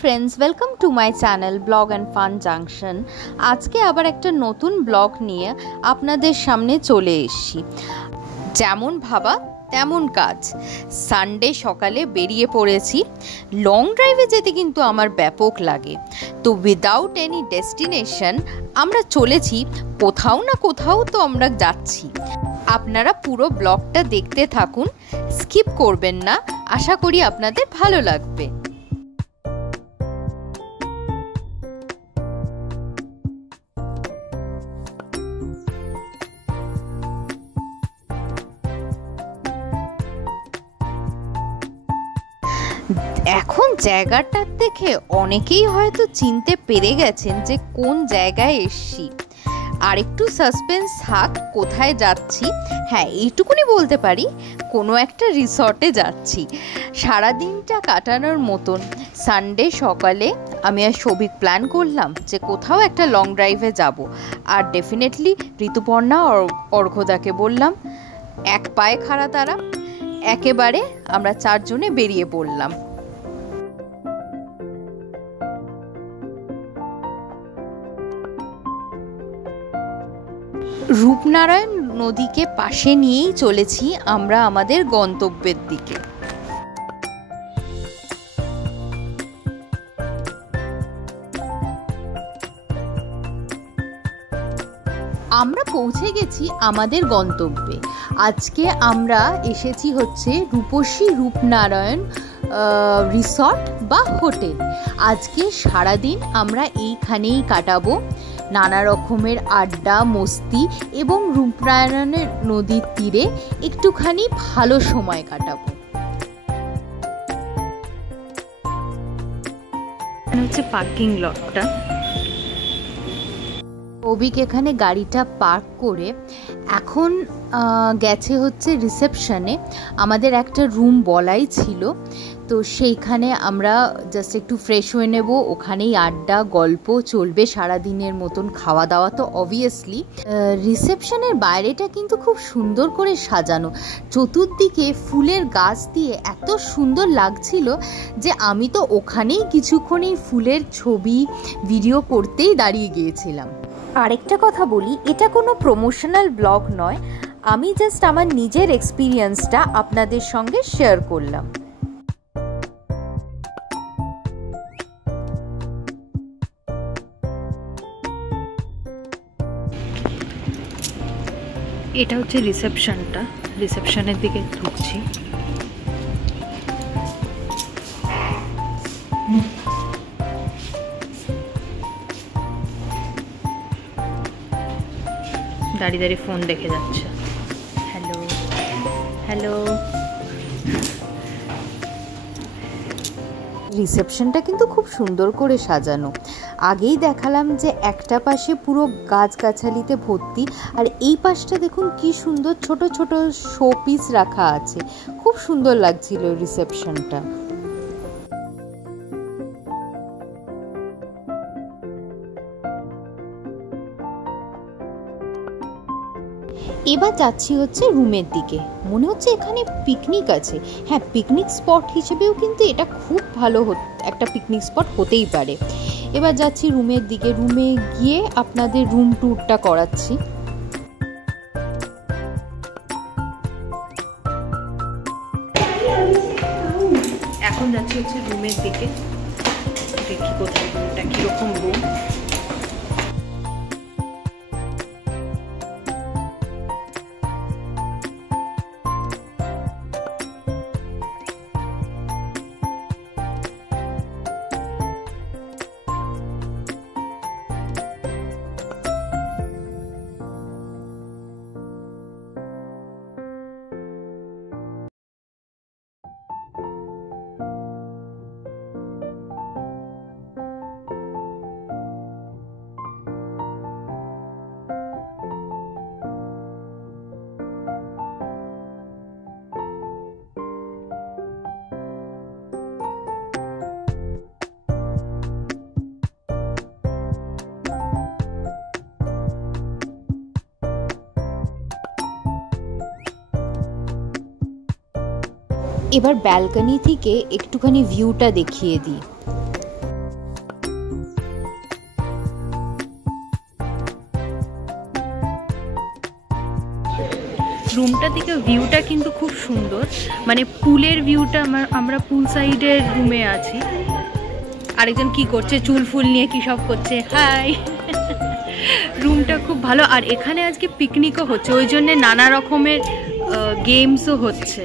Friends, welcome to my channel blog and fun junction. আজকে আবার একটা নতুন ব্লগ নিয়ে আপনাদের সামনে চলে এসেছি। যেমন ভাবা তেমন কাজ। সানডে সকালে বেরিয়ে পড়েছি। লং ড্রাইভে যেতে কিন্তু আমার ব্যাপক লাগে, তো উইদাউট এনি ডেস্টিনেশন আমরা চলেছি কোথাও না কোথাও, তো আমরা যাচ্ছি। আপনারা পুরো ব্লগটা দেখতে থাকুন, স্কিপ করবেন না। আশা করি আপনাদের ভালো লাগবে। এখন জায়গাটা দেখে অনেকেই হয়তো চিনতে পেরে গেছেন যে কোন জায়গায় এসছি। আর একটু সাসপেন্স থাক কোথায় যাচ্ছি। হ্যাঁ, এইটুকুনি বলতে পারি, কোনো একটা রিসর্টে যাচ্ছি সারাদিনটা কাটানোর মতন। সানডে সকালে আমি আর সৌভিক প্ল্যান করলাম যে কোথাও একটা লং ড্রাইভে যাব। আর ডেফিনেটলি ঋতুপর্ণা অর্ঘদাকে বললাম, এক পায়ে খাড়া তারা। একেবারে আমরা চারজনে বেরিয়ে পড়লাম। রূপনারায়ণ নদীকে পাশে নিয়েই চলেছি আমরা আমাদের গন্তব্যের দিকে। আমরা পৌঁছে গেছি আমাদের গন্তব্যে। আজকে আমরা এসেছি হচ্ছে রূপসী রূপনারায়ণ রিসর্ট বা হোটেল। আজকে সারাদিন আমরা এইখানেই কাটাবো, নানা রকমের আড্ডা মস্তি এবং রূপনারায়ণের নদীর তীরে একটুখানি ভালো সময় কাটাবো। হচ্ছে পার্কিং লটটা। অভিক এখানে গাড়িটা পার্ক করে এখন গেছে হচ্ছে রিসেপশনে। আমাদের একটা রুম বলাই ছিল, তো সেইখানে আমরা জাস্ট একটু ফ্রেশ হয়ে নেব। ওখানেই আড্ডা গল্প চলবে সারাদিনের মতন, খাওয়া দাওয়া তো অবভিয়াসলি। রিসেপশনের বাইরেটা কিন্তু খুব সুন্দর করে সাজানো, চতুর্দিকে ফুলের গাছ দিয়ে এত সুন্দর লাগছিল যে আমি তো ওখানেই কিছুক্ষণই ফুলের ছবি ভিডিও করতেই দাঁড়িয়ে গিয়েছিলাম। আরেকটা কথা বলি, এটা কোনো প্রমোশনাল ব্লগ নয়, আমি জাস্ট আমার নিজের এক্সপিরিয়েন্সটা আপনাদের সঙ্গে শেয়ার করলাম। এটা হচ্ছে রিসেপশনটা, রিসেপশনের দিকে ঢুকছি। দাঁড়িয়ে দাঁড়িয়ে ফোন দেখে যাচ্ছে। Hello hello. রিসেপশনটা কিন্তু খুব সুন্দর করে সাজানো। আগেই দেখালাম যে একটা পাশে পুরো গাছগাছালিতে ভর্তি, আর এই পাশটা দেখুন কি সুন্দর ছোট ছোট শো পিস রাখা আছে। খুব সুন্দর লাগছিল রিসেপশনটা। এবার যাচ্ছি হচ্ছে রুমের দিকে। মনে হচ্ছে এখানে পিকনিক আছে। হ্যাঁ, পিকনিক স্পট হিসেবেও কিন্তু এটা খুব ভালো একটা পিকনিক স্পট হতেই পারে। এবার যাচ্ছি রুমের দিকে। রুমে গিয়ে আপনাদের রুম ট্যুরটা করাচ্ছি। এখন যাচ্ছি হচ্ছে রুমের দিকে, দেখি কোথায় রুমটা কীরকম রুম। এবার ব্যালকনি থেকে একটুখানি ভিউটা দেখিয়ে দিই। রুমটা থেকে ভিউটা কিন্তু খুব সুন্দর, মানে পুলের ভিউটা। আমরা পুল সাইডের রুমে আছি। আরেকজন কি করছে, চুল ফুল নিয়ে কি সব করছে, হাই। রুমটা খুব ভালো। আর এখানে আজকে পিকনিকও হচ্ছে, ওই জন্য নানা রকমের গেমসও হচ্ছে।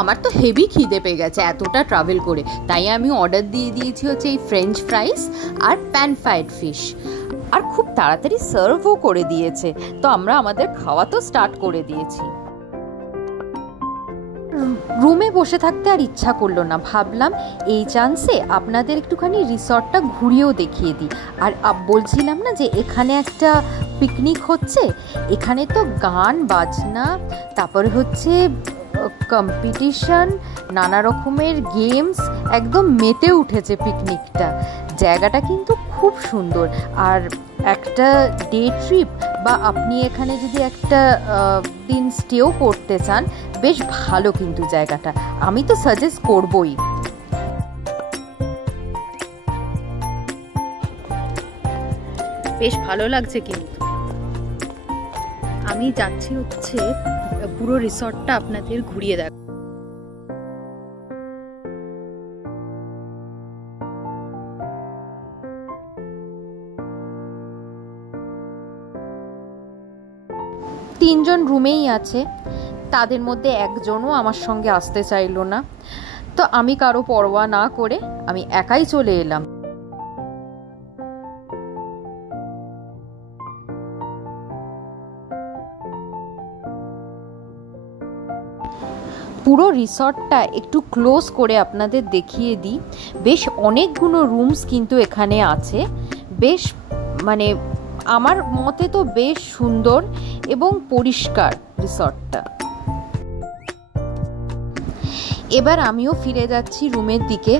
আমার তো হেভি খিদে পেয়ে গেছে এতটা ট্রাভেল করে, তাই আমি অর্ডার দিয়ে দিয়েছি হচ্ছে এই ফ্রেঞ্চ ফ্রাইস আর প্যান ফ্রাইড ফিশ, আর খুব তাড়াতাড়ি সার্ভও করে দিয়েছে। তো আমরা আমাদের খাওয়া তো স্টার্ট করে দিয়েছি। রুমে বসে থাকতে আর ইচ্ছা করলো না, ভাবলাম এই চান্সে আপনাদের একটুখানি রিসর্টটা ঘুরিয়েও দেখিয়ে দিই। আর বলছিলাম না যে এখানে একটা পিকনিক হচ্ছে, এখানে তো গান বাজনা, তারপরে হচ্ছে কম্পিটিশন, নানা রকমের গেমস, একদম মেতে উঠেছে পিকনিকটা। জায়গাটা কিন্তু খুব সুন্দর। আর একটা ডে ট্রিপ বা আপনি এখানে যদি একটা দিন স্টেও করতে চান, বেশ ভালো কিন্তু জায়গাটা, আমি তো সাজেস্ট করবই। বেশ ভালো লাগছে কিন্তু। আমি যাচ্ছি হচ্ছে পুরো রিসর্টটা আপনাদের ঘুরিয়ে দেখ। তিনজন রুমেই আছে, তাদের মধ্যে একজনও আমার সঙ্গে আসতে চাইলো না। তো আমি কারো পরোয়া না করে আমি একাই চলে এলাম। পুরো রিসর্টটা একটু ক্লোজ করে আপনাদের দেখিয়ে দিই। বেশ অনেকগুলো রুমস কিন্তু এখানে আছে, বেশ মানে আমার মতে তো বেশ সুন্দর এবং পরিষ্কার রিসর্টটা। এবার আমিও ফিরে যাচ্ছি রুমের দিকে।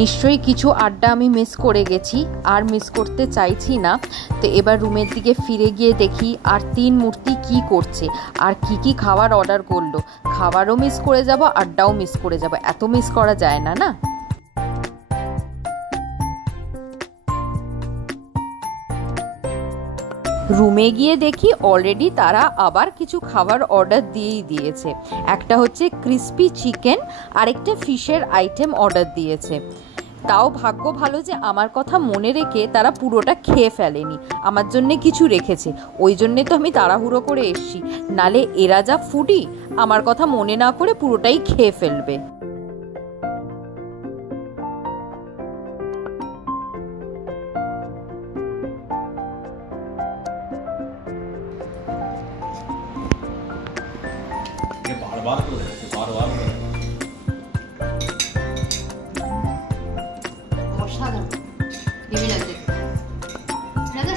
নিশ্চয়ই কিছু আড্ডা আমি মিস করে গেছি, আর মিস করতে চাইছি না। তো এবার রুমের দিকে ফিরে গিয়ে দেখি আর তিন মূর্তি কি করছে, আর কি কি খাবার অর্ডার করলো। খাবারও মিস করে যাব, আড্ডাও মিস করে যাব, এত মিস করা যায় না না। রুমে গিয়ে দেখি অলরেডি তারা আবার কিছু খাবার অর্ডার দিয়েই দিয়েছে। একটা হচ্ছে ক্রিস্পি চিকেন, আর একটা ফিশের আইটেম অর্ডার দিয়েছে। তাও ভাগ্য ভালো যে আমার কথা মনে রেখে তারা পুরোটা খেয়ে ফেলেনি, আমার জন্যে কিছু রেখেছে। ওই জন্যে তো আমি তাড়াহুড়ো করে এসছি, নালে এরা যা ফুডি, আমার কথা মনে না করে পুরোটাই খেয়ে ফেলবে।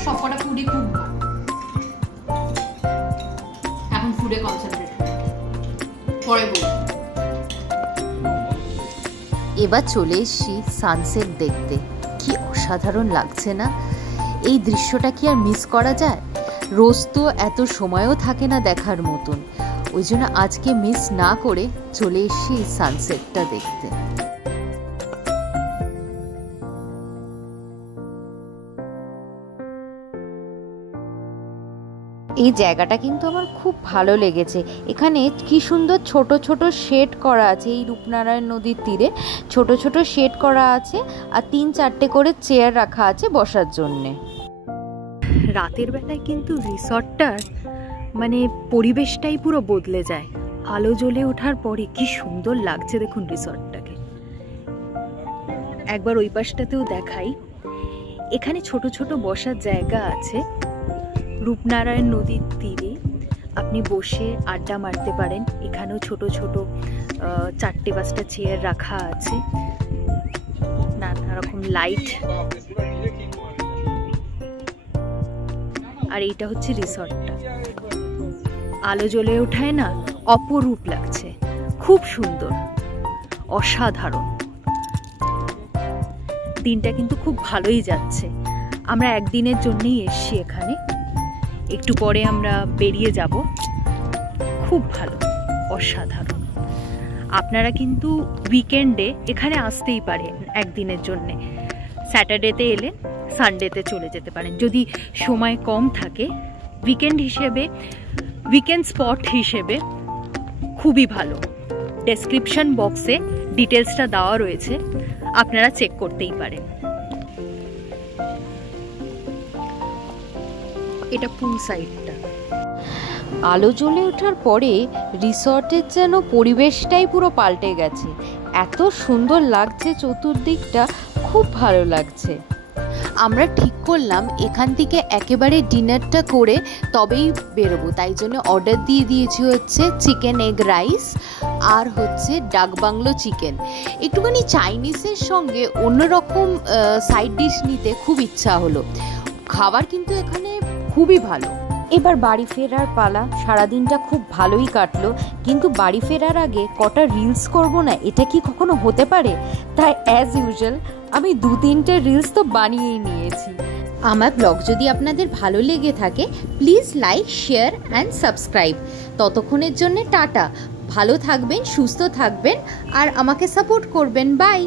সবকটা ফুডই খুব এখন ফুডে কনসেন্ট্রেট পরে বলবো। এবার চলে এসছি সানসেট দেখতে, কি অসাধারণ লাগছে না? এই দৃশ্যটা কি আর মিস করা যায়? রোজ তো এত সময়ও থাকে না দেখার মতন, ওই জন্য আজকে মিস না করে চলে এসছি এই সানসেটটা দেখতে। এই জায়গাটা কিন্তু আমার খুব ভালো লেগেছে। এখানে কি সুন্দর ছোট ছোট শেড করা আছে, এই রূপনারায়ণ নদীর তীরে ছোট ছোট শেড করা আছে, আর 3-4টে করে চেয়ার রাখা আছে বসার জন্যে। রাতের বেলায় কিন্তু রিসর্টটার মানে পরিবেশটাই পুরো বদলে যায়। আলো জ্বলে ওঠার পরে কি সুন্দর লাগছে দেখুন রিসর্টটাকে। একবার ওই পাশটাতেও দেখাই, এখানে ছোট ছোট বসার জায়গা আছে রূপনারায়ণ নদীর তীরে, আপনি বসে আড্ডা মারতে পারেন। এখানেও ছোট ছোট 4-5টা চেয়ার রাখা আছে, নানা রকম লাইট। আর এইটা হচ্ছে রিসর্টটা, আলো জ্বলে ওঠায় না, অপরূপ লাগছে, খুব সুন্দর, অসাধারণ। দিনটা কিন্তু খুব ভালোই যাচ্ছে। আমরা একদিনের জন্যই এসছি এখানে, একটু পরে আমরা বেরিয়ে যাব। খুব ভালো, অসাধারণ। আপনারা কিন্তু উইকেন্ডে এখানে আসতেই পারেন একদিনের জন্যে। স্যাটারডেতে এলে সানডেতে চলে যেতে পারেন যদি সময় কম থাকে। উইকেন্ড হিসেবে, উইকেন্ড স্পট হিসেবে খুবই ভালো। ডেসক্রিপশন বক্সে ডিটেলসটা দেওয়া রয়েছে, আপনারা চেক করতেই পারেন। এটা পুল সাইডটা। আলো জ্বলে ওঠার পরে রিসর্টের যেন পরিবেশটাই পুরো পাল্টে গেছে। এত সুন্দর লাগছে চতুর্দিকটা, খুব ভালো লাগছে। আমরা ঠিক করলাম এখান থেকে একেবারে ডিনারটা করে তবেই বেরোবো, তাই জন্য অর্ডার দিয়ে দিয়েছি হচ্ছে চিকেন এগ রাইস আর হচ্ছে ডাক বাংলো চিকেন। একটুখানি চাইনিজের সঙ্গে অন্যরকম সাইড ডিশ নিতে খুব ইচ্ছা হলো। খাবার কিন্তু এখানে খুবই ভালো। এবার বাড়ি ফেরার পালা। সারাদিনটা খুব ভালোই কাটলো, কিন্তু বাড়ি ফেরার আগে কটা রিলস করব না, এটা কি কখনো হতে পারে? তাই অ্যাজ ইউজুয়াল আমি 2-3টে রিলস তো বানিয়েই নিয়েছি। আমার ব্লগ যদি আপনাদের ভালো লেগে থাকে please like, share and subscribe. ততক্ষণের জন্য টাটা, ভালো থাকবেন, সুস্থ থাকবেন আর আমাকে সাপোর্ট করবেন। বাই।